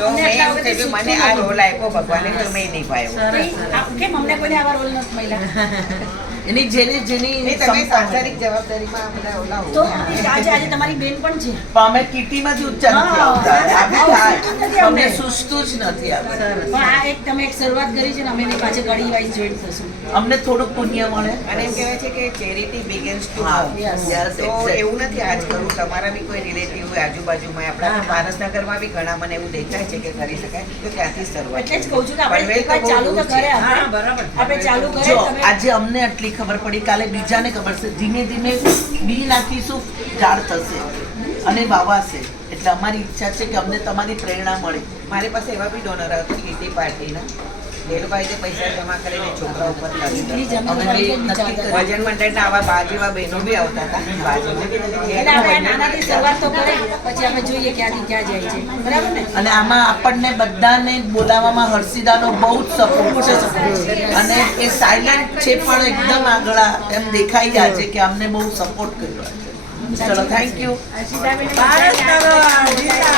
તો મેં એવું થયું મને આ રોલ આપ્યો ભગવાને તો મેં નિભાવ્યો. કેમ અમને કોઈને આવા રોલ નથી મળ્યા? એની જેની તમે સાંસારિક જવાબદારીમાં અમને ઓલા તો આજે તમારી બેન પણ છે. અમે કીટીમાંથી ઊંચા નથી આવતા. આ બી થાય. અમને સુસ્તું જ નથી આવતું. પણ આ એક તમે એક શરૂઆત કરી છે ને અમે એની પાછળ કડી વાઇઝ જોઈન થશું. અમને થોડુંક પુણ્ય મળે. અને એમ કહેવાય છે કે ચેરિટી બિગિન્સ ટુ હા, હોમ. yes, તો exactly. એવું નથી આજ કરું તમારા બી કોઈ રિલેટિવ હોય આજુબાજુમાં આપણા પારસનગરમાં બી ઘણા મને એવું દેખાય છે કે કરી શકાય તો ત્યાંથી શરૂઆત એટલે જ કહું છું કે આપણે પનવેલ એકવાર બહુ ચાલુ તો દૂર છે. કરે હા, બરાબર. આપણે ચાલુ કરે જો તમે આજે અમને આટલી ખબર પડી, કાલે બીજાને ખબર છે. ધીમે ધીમે બી નાખીશું, ઝાડ થશે અને વાવાશે. એટલે અમારી ઈચ્છા છે કે અમને તમારી પ્રેરણા મળે. મારી પાસે એવા બી ડોનર હતા કીટી પાર્ટીના દેલભાઈ જે પૈસા જમા કરીને છોકરા ઉપર ઈ લાવી જમીન અમે પર બી કોઈ નક્કી વિચારતા ભજન મંડળના આવા બાજુવા બહેનો બી આવતા હતા એટલે આપણે નાનાથી શરૂઆત તો કરે પછી આપણે જોઈએ ક્યાંથી ક્યાં જાય છે. બરાબર ને? અને આમાં આપણને બધાને બોલાવવામાં હર્ષિદાનો બહુ જ સપોર્ટ છે. અને એ સાયલન્ટ છે પણ એકદમ આગળ એમ દેખાઈ રહ્યા છે કે અમને બહુ સપોર્ટ કર્યો છે. ચલો, થેન્ક યુ. ભારત કરો, જીતા.